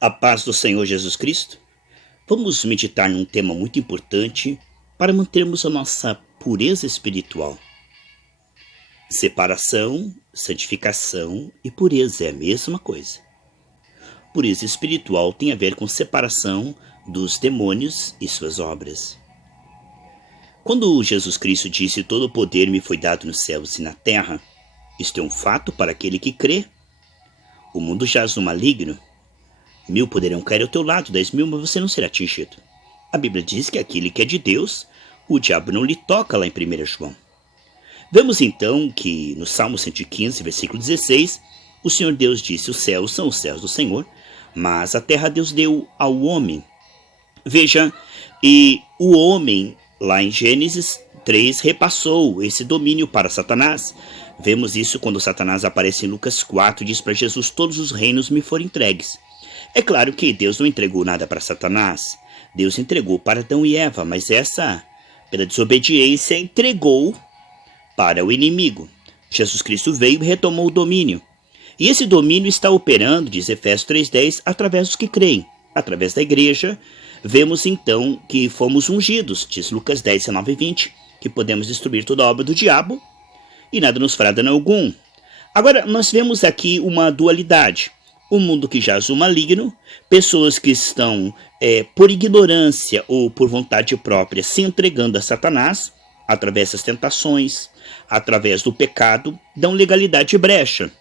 A paz do Senhor Jesus Cristo. Vamos meditar num tema muito importante para mantermos a nossa pureza espiritual. Separação, santificação e pureza é a mesma coisa. Pureza espiritual tem a ver com separação dos demônios e suas obras. Quando Jesus Cristo disse: "Todo o poder me foi dado nos céus e na terra", isto é um fato para aquele que crê. O mundo jaz no maligno. 1000 poderão cair ao teu lado, 10.000, mas você não será atingido. A Bíblia diz que aquele que é de Deus, o diabo não lhe toca, lá em 1 João. Vemos então que no Salmo 115, versículo 16, o Senhor Deus disse: "Os céus são os céus do Senhor, mas a terra Deus deu ao homem." Veja, e o homem, lá em Gênesis 3, repassou esse domínio para Satanás. Vemos isso quando Satanás aparece em Lucas 4 e diz para Jesus: "Todos os reinos me foram entregues." É claro que Deus não entregou nada para Satanás. Deus entregou para Adão e Eva, mas essa, pela desobediência, entregou para o inimigo. Jesus Cristo veio e retomou o domínio. E esse domínio está operando, diz Efésios 3,10, através dos que creem. Através da igreja, vemos então que fomos ungidos, diz Lucas 10, 19 e 20, que podemos destruir toda a obra do diabo e nada nos fará dano algum. Agora, nós vemos aqui uma dualidade. O mundo que jaz o maligno, pessoas que estão, por ignorância ou por vontade própria, se entregando a Satanás, através das tentações, através do pecado, dão legalidade e brecha.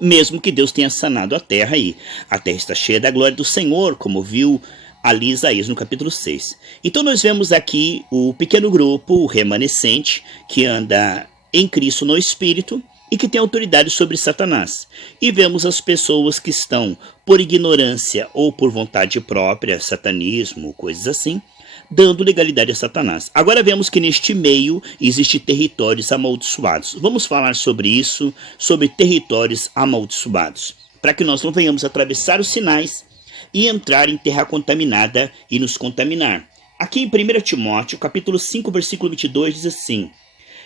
Mesmo que Deus tenha sanado a terra e a terra está cheia da glória do Senhor, como viu ali Isaías no capítulo 6. Então nós vemos aqui o pequeno grupo, o remanescente, que anda em Cristo no Espírito, e que tem autoridade sobre Satanás. E vemos as pessoas que estão, por ignorância ou por vontade própria, satanismo, coisas assim, dando legalidade a Satanás. Agora vemos que neste meio existem territórios amaldiçoados. Vamos falar sobre isso, sobre territórios amaldiçoados, para que nós não venhamos atravessar os sinais e entrar em terra contaminada e nos contaminar. Aqui em 1 Timóteo, capítulo 5, versículo 22, diz assim: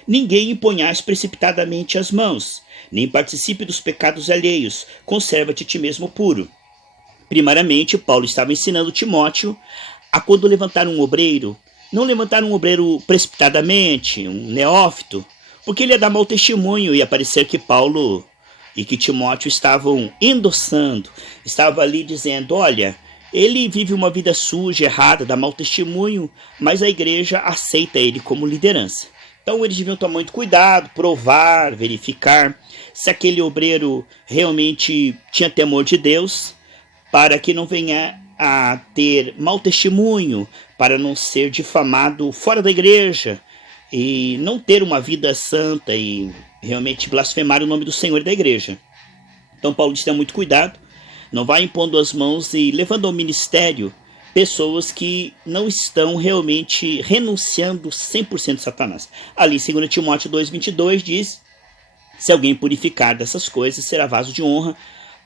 "Ninguém imponhas precipitadamente as mãos, nem participe dos pecados alheios, conserva-te a ti mesmo puro." Primeiramente, Paulo estava ensinando Timóteo a, quando levantar um obreiro, não levantar um obreiro precipitadamente, um neófito, porque ele ia dar mau testemunho, ia parecer que Paulo e que Timóteo estavam endossando, estavam ali dizendo: "Olha, ele vive uma vida suja, errada, dá mau testemunho, mas a igreja aceita ele como liderança." Então eles deviam tomar muito cuidado, provar, verificar se aquele obreiro realmente tinha temor de Deus, para que não venha a ter mau testemunho, para não ser difamado fora da igreja e não ter uma vida santa e realmente blasfemar o nome do Senhor e da igreja. Então Paulo diz: tenha muito cuidado, não vá impondo as mãos e levando ao ministério pessoas que não estão realmente renunciando 100% a Satanás. Ali em 2 Timóteo 2,22 diz: "Se alguém purificar dessas coisas, será vaso de honra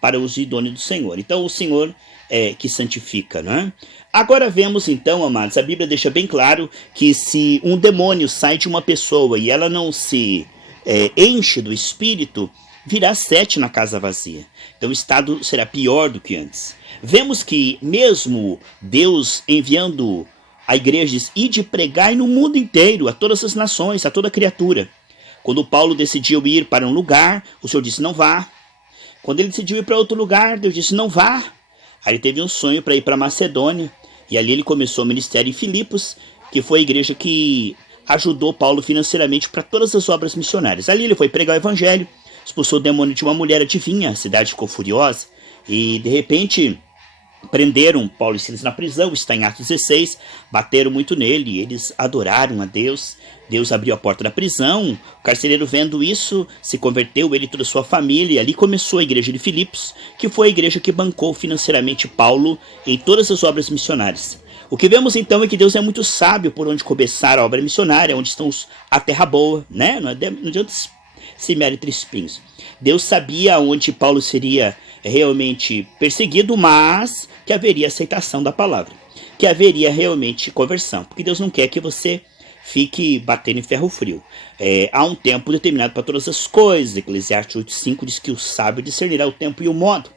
para o uso idôneo do Senhor." Então o Senhor é que santifica, não é? Agora vemos então, amados, a Bíblia deixa bem claro que se um demônio sai de uma pessoa e ela não se enche do Espírito, virá 7 na casa vazia. Então o estado será pior do que antes. Vemos que mesmo Deus enviando a igreja, diz: "Ide pregai no mundo inteiro, a todas as nações, a toda criatura." Quando Paulo decidiu ir para um lugar, o Senhor disse: "Não vá." Quando ele decidiu ir para outro lugar, Deus disse: "Não vá." Aí ele teve um sonho para ir para Macedônia, e ali ele começou o ministério em Filipos, que foi a igreja que ajudou Paulo financeiramente para todas as obras missionárias. Ali ele foi pregar o evangelho, expulsou o demônio de uma mulher adivinha, a cidade ficou furiosa, e de repente prenderam Paulo e Silas na prisão, está em Atos 16, bateram muito nele, eles adoraram a Deus, Deus abriu a porta da prisão, o carcereiro vendo isso, se converteu, ele e toda a sua família, e ali começou a igreja de Filipos, que foi a igreja que bancou financeiramente Paulo em todas as obras missionárias. O que vemos então é que Deus é muito sábio por onde começar a obra missionária, onde estão a terra boa, né? Não adianta semear entre espinhos. Deus sabia onde Paulo seria realmente perseguido, mas que haveria aceitação da palavra, que haveria realmente conversão, porque Deus não quer que você fique batendo em ferro frio. Há um tempo determinado para todas as coisas. Eclesiastes 8,5 diz que o sábio discernirá o tempo e o modo.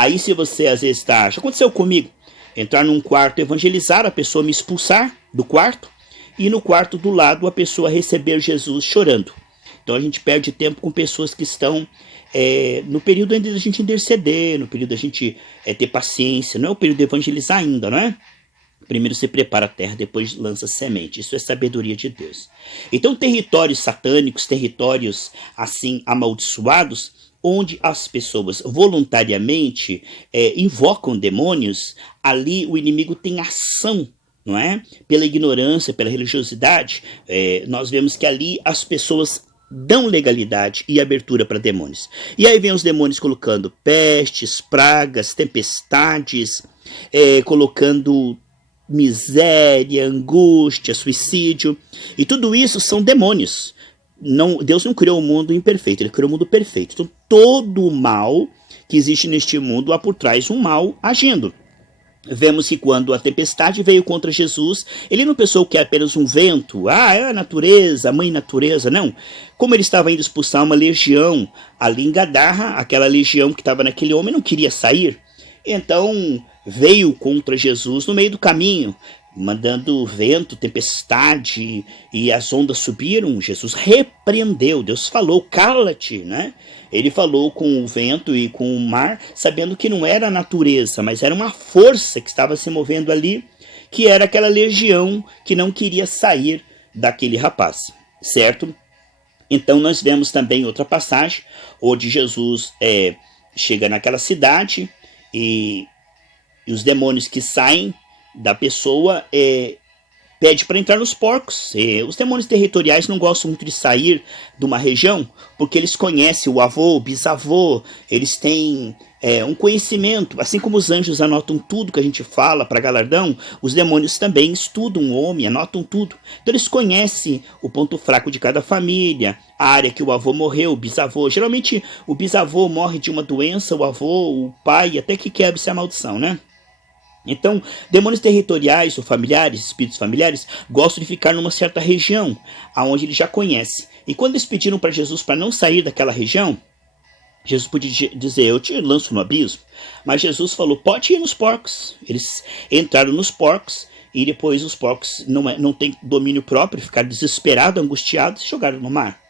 Aí se você às vezes já aconteceu comigo, entrar num quarto, evangelizar, a pessoa me expulsar do quarto, e no quarto do lado a pessoa receber Jesus chorando. Então a gente perde tempo com pessoas que estão no período ainda da gente interceder, no período da gente ter paciência, não é o período de evangelizar ainda, não é? Primeiro você prepara a terra, depois lança semente. Isso é sabedoria de Deus. Então territórios satânicos, territórios assim amaldiçoados, onde as pessoas voluntariamente invocam demônios, ali o inimigo tem ação, não é? Pela ignorância, pela religiosidade, nós vemos que ali as pessoas dão legalidade e abertura para demônios. E aí vem os demônios colocando pestes, pragas, tempestades, colocando miséria, angústia, suicídio, e tudo isso são demônios. Deus não criou o mundo imperfeito, ele criou o mundo perfeito. Então todo o mal que existe neste mundo há por trás um mal agindo. Vemos que quando a tempestade veio contra Jesus, ele não pensou que era apenas um vento, é a natureza, a mãe natureza, não. Como ele estava indo expulsar uma legião ali em Gadarra, aquela legião que estava naquele homem não queria sair, então veio contra Jesus no meio do caminho, mandando vento, tempestade, e as ondas subiram. Jesus repreendeu, Deus falou, cala-te, né? Ele falou com o vento e com o mar, sabendo que não era a natureza, mas era uma força que estava se movendo ali, que era aquela legião que não queria sair daquele rapaz, certo? Então nós vemos também outra passagem, onde Jesus chega naquela cidade, e os demônios que saem da pessoa pede para entrar nos porcos. Os demônios territoriais não gostam muito de sair de uma região, porque eles conhecem o avô, o bisavô, eles têm um conhecimento, assim como os anjos anotam tudo que a gente fala para galardão, os demônios também estudam o homem, anotam tudo. Então eles conhecem o ponto fraco de cada família, a área que o avô morreu, o bisavô. Geralmente o bisavô morre de uma doença, o avô, o pai, até que quebra-se a maldição, né? Então, demônios territoriais ou familiares, espíritos familiares, gostam de ficar numa certa região, aonde ele já conhece. E quando eles pediram para Jesus para não sair daquela região, Jesus podia dizer, eu te lanço no abismo. Mas Jesus falou, pode ir nos porcos. Eles entraram nos porcos, e depois os porcos não têm domínio próprio, ficaram desesperados, angustiados, e jogaram no mar.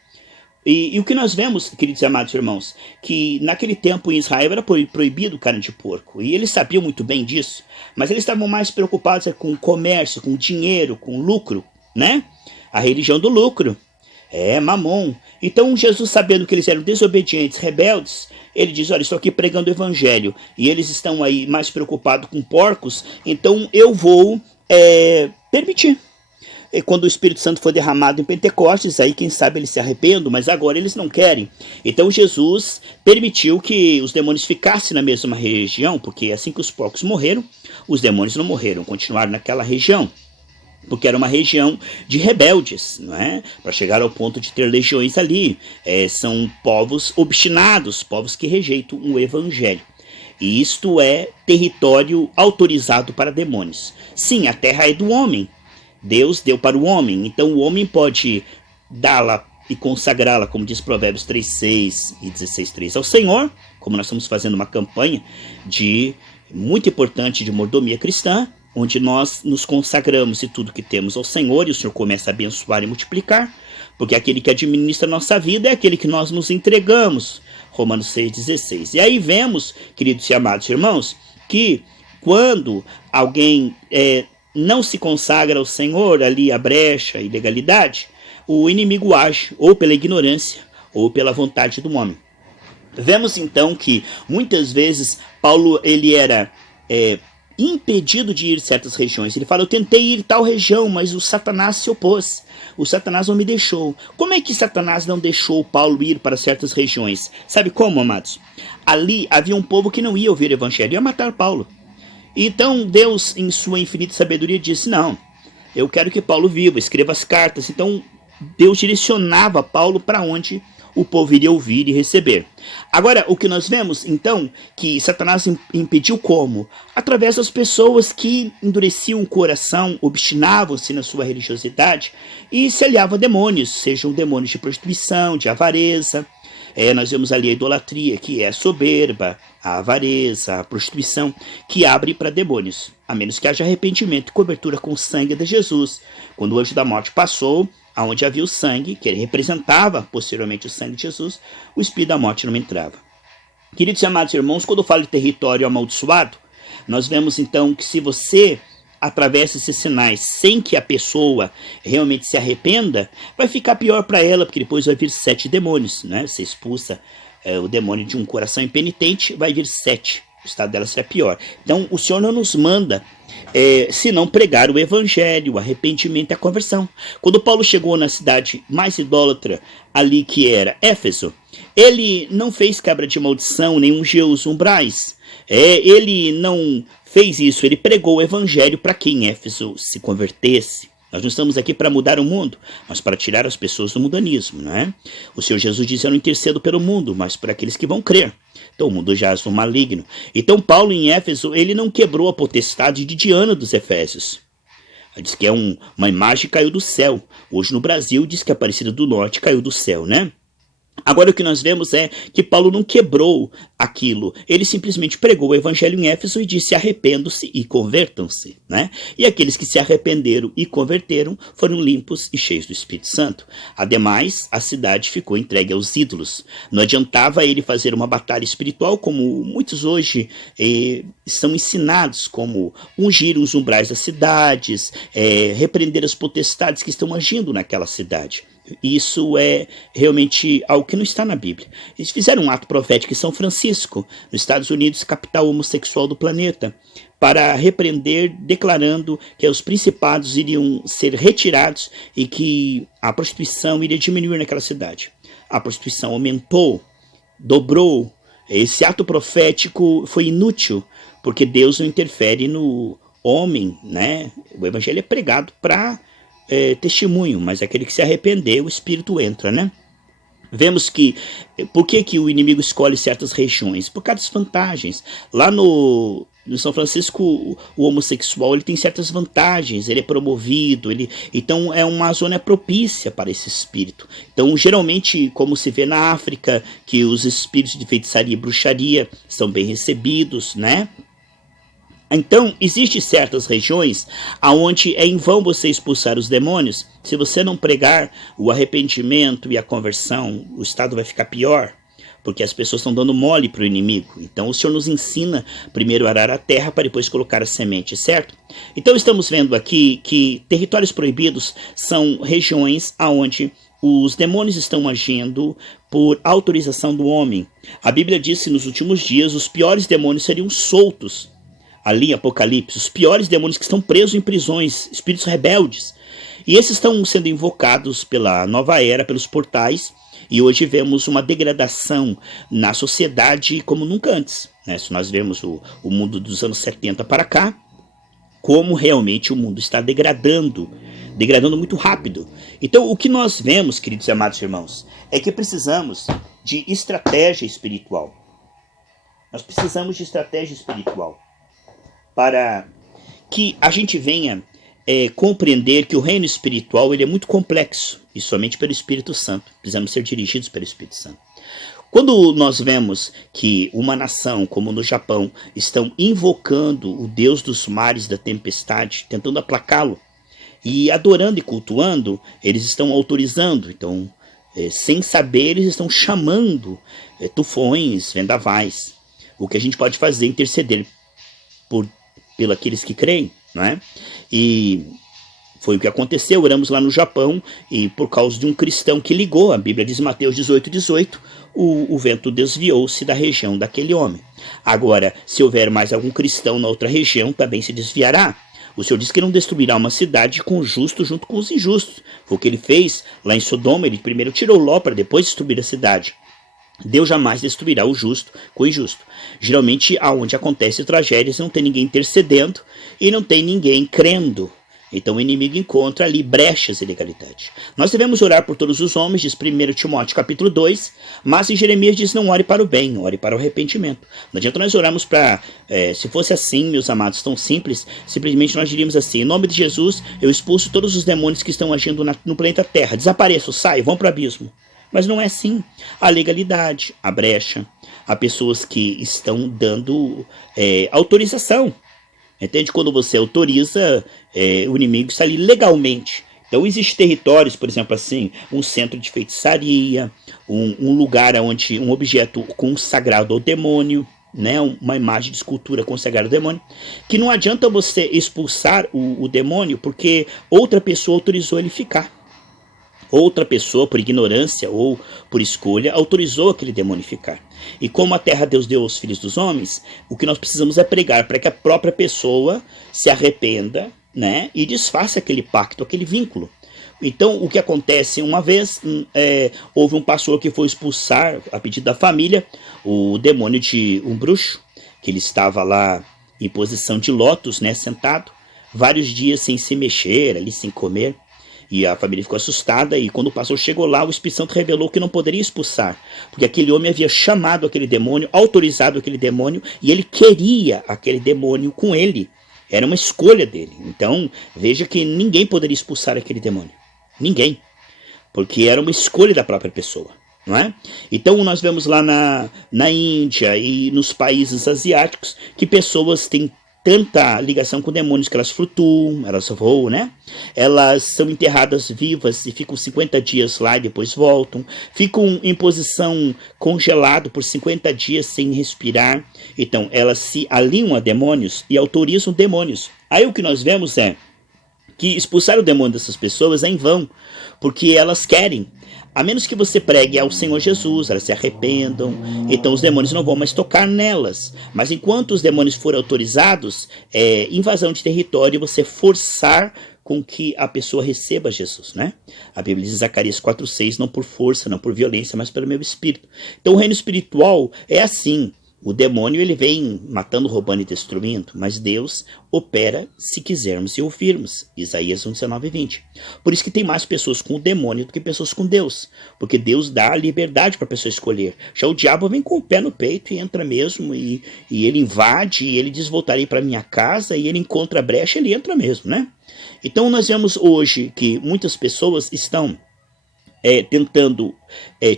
E o que nós vemos, queridos e amados irmãos, que naquele tempo em Israel era proibido carne de porco, e eles sabiam muito bem disso, mas eles estavam mais preocupados com comércio, com dinheiro, com lucro, né? A religião do lucro, mamon. Então Jesus, sabendo que eles eram desobedientes, rebeldes, ele diz, olha, estou aqui pregando o evangelho, e eles estão aí mais preocupados com porcos, então eu vou permitir. E quando o Espírito Santo for derramado em Pentecostes, aí quem sabe eles se arrependam, mas agora eles não querem. Então Jesus permitiu que os demônios ficassem na mesma região, porque assim que os porcos morreram, os demônios não morreram, continuaram naquela região, porque era uma região de rebeldes, não é? Para chegar ao ponto de ter legiões ali. São povos obstinados, povos que rejeitam o evangelho. E isto é território autorizado para demônios. Sim, a terra é do homem. Deus deu para o homem, então o homem pode dá-la e consagrá-la, como diz Provérbios 3:6 e 16:3 ao Senhor, como nós estamos fazendo uma campanha muito importante de mordomia cristã, onde nós nos consagramos e tudo que temos ao Senhor, e o Senhor começa a abençoar e multiplicar, porque aquele que administra a nossa vida é aquele que nós nos entregamos, Romanos 6:16. E aí vemos, queridos e amados irmãos, que quando alguém não se consagra ao Senhor, ali a brecha, a ilegalidade, o inimigo age ou pela ignorância ou pela vontade do homem. Vemos então que muitas vezes Paulo ele era impedido de ir a certas regiões. Ele fala, eu tentei ir em tal região, mas o Satanás se opôs. O Satanás não me deixou. Como é que Satanás não deixou Paulo ir para certas regiões? Sabe como, amados? Ali havia um povo que não ia ouvir o evangelho, ia matar Paulo. Então Deus, em sua infinita sabedoria, disse, não, eu quero que Paulo viva, escreva as cartas. Então Deus direcionava Paulo para onde o povo iria ouvir e receber. Agora, o que nós vemos, então, que Satanás impediu como? Através das pessoas que endureciam o coração, obstinavam-se na sua religiosidade e se aliavam a demônios, sejam demônios de prostituição, de avareza, nós vemos ali a idolatria, que é a soberba, a avareza, a prostituição, que abre para demônios, a menos que haja arrependimento e cobertura com o sangue de Jesus. Quando o anjo da morte passou, aonde havia o sangue, que ele representava posteriormente o sangue de Jesus, o espírito da morte não entrava. Queridos e amados irmãos, quando eu falo de território amaldiçoado, nós vemos então que se você atravessa esses sinais sem que a pessoa realmente se arrependa, vai ficar pior para ela, porque depois vai vir 7 demônios, né? Você expulsa o demônio de um coração impenitente, vai vir 7. O estado dela será pior. Então, o Senhor não nos manda se não pregar o evangelho, o arrependimento e a conversão. Quando Paulo chegou na cidade mais idólatra ali, que era Éfeso, ele não fez quebra de maldição, nem ungeu os umbrais. Ele não fez isso, ele pregou o evangelho para que em Éfeso se convertesse. Nós não estamos aqui para mudar o mundo, mas para tirar as pessoas do mundanismo, não é? O Senhor Jesus diz: eu não intercedo pelo mundo, mas por aqueles que vão crer. Então o mundo jaz no maligno. Então Paulo em Éfeso, ele não quebrou a potestade de Diana dos Efésios. Ele diz que é uma imagem que caiu do céu. Hoje no Brasil diz que a Aparecida do Norte caiu do céu, né? Agora o que nós vemos é que Paulo não quebrou aquilo, ele simplesmente pregou o evangelho em Éfeso e disse: arrependam-se e convertam-se, né? E aqueles que se arrependeram e converteram foram limpos e cheios do Espírito Santo. Ademais, a cidade ficou entregue aos ídolos. Não adiantava ele fazer uma batalha espiritual, como muitos hoje são ensinados, como ungir os umbrais das cidades, repreender as potestades que estão agindo naquela cidade. Isso é realmente algo que não está na Bíblia. Eles fizeram um ato profético em São Francisco, nos Estados Unidos, capital homossexual do planeta, para repreender, declarando que os principados iriam ser retirados e que a prostituição iria diminuir naquela cidade. A prostituição aumentou, dobrou. Esse ato profético foi inútil, porque Deus não interfere no homem, né? O evangelho é pregado para testemunho, mas aquele que se arrepender, o Espírito entra, né? Vemos que, por que o inimigo escolhe certas regiões? Por causa das vantagens. Lá no São Francisco, o homossexual ele tem certas vantagens, ele é promovido, então é uma zona propícia para esse espírito. Então, geralmente, como se vê na África, que os espíritos de feitiçaria e bruxaria são bem recebidos, né? Então, existem certas regiões onde é em vão você expulsar os demônios. Se você não pregar o arrependimento e a conversão, o estado vai ficar pior, porque as pessoas estão dando mole para o inimigo. Então, o Senhor nos ensina primeiro a arar a terra para depois colocar a semente, certo? Então, estamos vendo aqui que territórios proibidos são regiões onde os demônios estão agindo por autorização do homem. A Bíblia diz que nos últimos dias os piores demônios seriam soltos. Ali em Apocalipse, os piores demônios que estão presos em prisões, espíritos rebeldes. E esses estão sendo invocados pela nova era, pelos portais, e hoje vemos uma degradação na sociedade como nunca antes, né? Se nós vemos o mundo dos anos 70 para cá, como realmente o mundo está degradando muito rápido. Então, o que nós vemos, queridos e amados irmãos, é que precisamos de estratégia espiritual. Nós precisamos de estratégia espiritual para que a gente venha compreender que o reino espiritual ele é muito complexo e somente pelo Espírito Santo. Precisamos ser dirigidos pelo Espírito Santo. Quando nós vemos que uma nação, como no Japão, estão invocando o Deus dos mares da tempestade, tentando aplacá-lo, e adorando e cultuando, eles estão autorizando. Então, sem saber, eles estão chamando tufões, vendavais. O que a gente pode fazer é interceder pelos aqueles que creem, não é? E foi o que aconteceu. Oramos lá no Japão e por causa de um cristão que ligou, a Bíblia diz em Mateus 18:18, o vento desviou-se da região daquele homem. Agora, se houver mais algum cristão na outra região, também se desviará. O Senhor diz que não destruirá uma cidade com o justo junto com os injustos. Foi o que ele fez lá em Sodoma. Ele primeiro tirou Ló para depois destruir a cidade. Deus jamais destruirá o justo com o injusto. Geralmente, aonde acontece tragédias, não tem ninguém intercedendo e não tem ninguém crendo. Então o inimigo encontra ali brechas de ilegalidade. Nós devemos orar por todos os homens, diz 1 Timóteo capítulo 2, mas em Jeremias diz: não ore para o bem, ore para o arrependimento. Não adianta nós orarmos para, se fosse assim, meus amados, tão simples, simplesmente nós diríamos assim: em nome de Jesus, eu expulso todos os demônios que estão agindo no planeta Terra, desapareçam, saiam, vão para o abismo. Mas não é assim. Há legalidade, há brecha, há pessoas que estão dando autorização. Entende? Quando você autoriza, o inimigo está ali legalmente. Então, existem territórios, por exemplo, assim, um centro de feitiçaria, um lugar onde um objeto consagrado ao demônio, né, uma imagem de escultura consagrada ao demônio, que não adianta você expulsar o demônio porque outra pessoa autorizou ele ficar. Outra pessoa, por ignorância ou por escolha, autorizou aquele demônio ficar. E como a terra Deus deu aos filhos dos homens, o que nós precisamos é pregar para que a própria pessoa se arrependa, né, e desfaça aquele pacto, aquele vínculo. Então, o que acontece, uma vez, houve um pastor que foi expulsar, a pedido da família, o demônio de um bruxo, que ele estava lá em posição de lótus, né, sentado, vários dias sem se mexer, ali sem comer. E a família ficou assustada, e quando o pastor chegou lá, o Espírito Santo revelou que não poderia expulsar, porque aquele homem havia chamado aquele demônio, autorizado aquele demônio, e ele queria aquele demônio com ele. Era uma escolha dele. Então, veja que ninguém poderia expulsar aquele demônio. Ninguém. Porque era uma escolha da própria pessoa, não é? Então, nós vemos lá na Índia e nos países asiáticos que pessoas têm tanta ligação com demônios que elas flutuam, elas voam, né? Elas são enterradas vivas e ficam 50 dias lá e depois voltam. Ficam em posição congelado por 50 dias sem respirar. Então, elas se alinham a demônios e autorizam demônios. Aí o que nós vemos é que expulsar o demônio dessas pessoas é em vão, porque elas querem. A menos que você pregue ao Senhor Jesus, elas se arrependam, então os demônios não vão mais tocar nelas. Mas enquanto os demônios forem autorizados, invasão de território, você forçar com que a pessoa receba Jesus, né? A Bíblia diz em Zacarias 4:6, não por força, não por violência, mas pelo meu espírito. Então o reino espiritual é assim. O demônio ele vem matando, roubando e destruindo, mas Deus opera se quisermos e ouvirmos. Isaías 19:20. Por isso que tem mais pessoas com o demônio do que pessoas com Deus, porque Deus dá a liberdade para a pessoa escolher. Já o diabo vem com o pé no peito e entra mesmo, e ele invade, e ele diz, voltarei para minha casa, e ele encontra a brecha, ele entra mesmo, né? Então nós vemos hoje que muitas pessoas estão tentando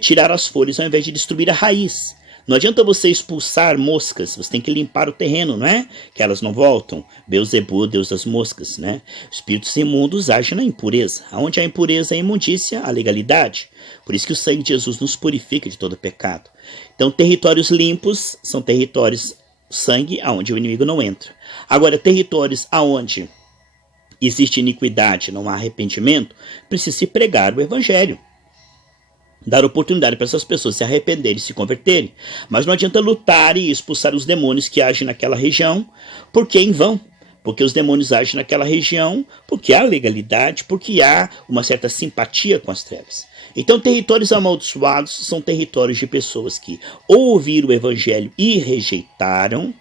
tirar as folhas ao invés de destruir a raiz. Não adianta você expulsar moscas, você tem que limpar o terreno, não é? Que elas não voltam. Beelzebub, Deus das moscas, né? Espíritos imundos agem na impureza. Onde há impureza e imundícia, há legalidade. Por isso que o sangue de Jesus nos purifica de todo pecado. Então, territórios limpos são territórios sangue, aonde o inimigo não entra. Agora, territórios aonde existe iniquidade, não há arrependimento, precisa se pregar o evangelho. Dar oportunidade para essas pessoas se arrependerem e se converterem. Mas não adianta lutar e expulsar os demônios que agem naquela região, porque é em vão. Porque os demônios agem naquela região, porque há legalidade, porque há uma certa simpatia com as trevas. Então, territórios amaldiçoados são territórios de pessoas que ou ouviram o evangelho e rejeitaram,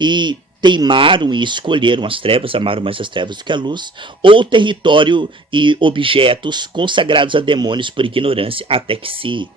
e teimaram e escolheram as trevas, amaram mais as trevas do que a luz, ou território e objetos consagrados a demônios por ignorância, até que se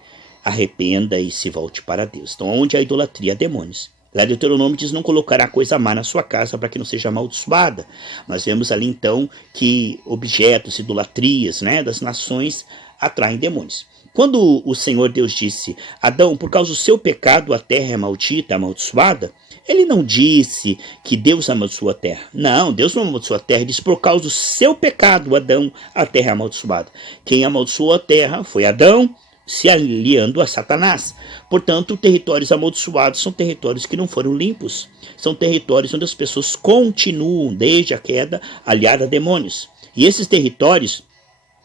arrependa e se volte para Deus. Então, onde há idolatria, há demônios. Lá em Deuteronômio diz, não colocará coisa má na sua casa para que não seja amaldiçoada. Nós vemos ali então que objetos, idolatrias, né, das nações atraem demônios. Quando o Senhor Deus disse, Adão, por causa do seu pecado a terra é maldita, amaldiçoada, ele não disse que Deus amaldiçoou a terra. Não, Deus não amaldiçoou a terra. Ele disse, por causa do seu pecado, Adão, a terra é amaldiçoada. Quem amaldiçoou a terra foi Adão, se aliando a Satanás. Portanto, territórios amaldiçoados são territórios que não foram limpos. São territórios onde as pessoas continuam, desde a queda, aliadas a demônios. E esses territórios,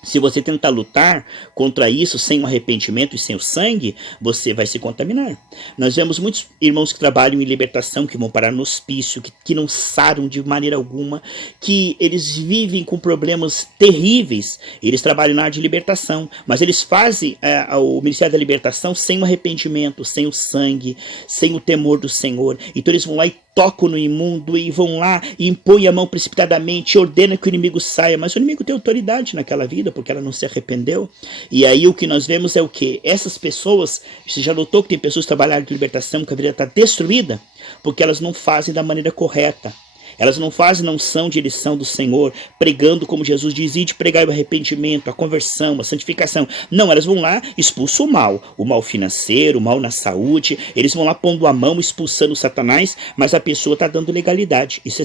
se você tentar lutar contra isso sem o arrependimento e sem o sangue, você vai se contaminar. Nós vemos muitos irmãos que trabalham em libertação, que vão parar no hospício, que não saram de maneira alguma, que eles vivem com problemas terríveis. Eles trabalham na área de libertação, mas eles fazem o Ministério da Libertação sem o arrependimento, sem o sangue, sem o temor do Senhor. Então eles vão lá e tocam no imundo e vão lá e impõem a mão precipitadamente, ordenam que o inimigo saia, mas o inimigo tem autoridade naquela vida, porque ela não se arrependeu. E aí o que nós vemos é o quê? Essas pessoas, você já notou que tem pessoas que trabalham de libertação, que a vida está destruída, porque elas não fazem da maneira correta. Elas não fazem, não são de lição do Senhor, pregando como Jesus diz, de pregar o arrependimento, a conversão, a santificação. Não, elas vão lá, expulsam o mal financeiro, o mal na saúde, eles vão lá pondo a mão, expulsando Satanás, mas a pessoa está dando legalidade. Isso é